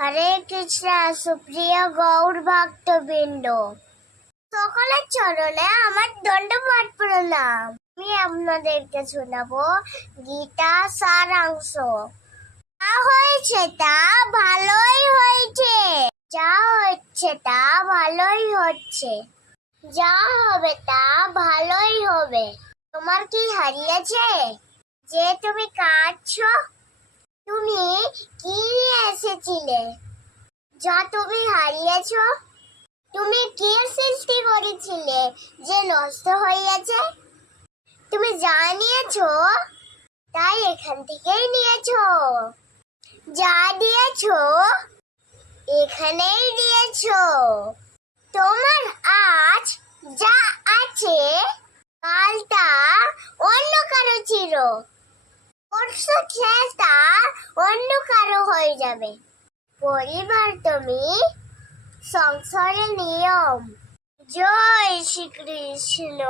হরে কৃষ্ণ সুপ্রিয় গৌর ভক্তবৃন্দ, সকলের চরণে আমার দণ্ডবত প্রণাম। আমি আপনাদেরকে শোনাবো গীতা সারাংশ। যা হয়েছে তা ভালোই হয়েছে, যা হচ্ছে তা ভালোই হচ্ছে, যা হবে তা ভালোই হবে। তোমার কি হারিয়েছে যে তুমি কাঁদছো? তুমি কি নিয়ে এসেছিলে যা তুমি হারিয়েছো? তুমি কি সৃষ্টি করেছিলে যে নষ্ট হয়ে গেছে? তুমি যা নিয়েছো তাই এখান থেকেই নিয়েছো, যা দিয়েছো এখানেই দিয়েছো। তোমার আজ যা আছে কাল তা অন্য কারো ছিল, পরশু তা অন্য কারো হয়ে যাবে। পরিবার তুমি সংসারের নিয়ম। জয় শ্রীকৃষ্ণ।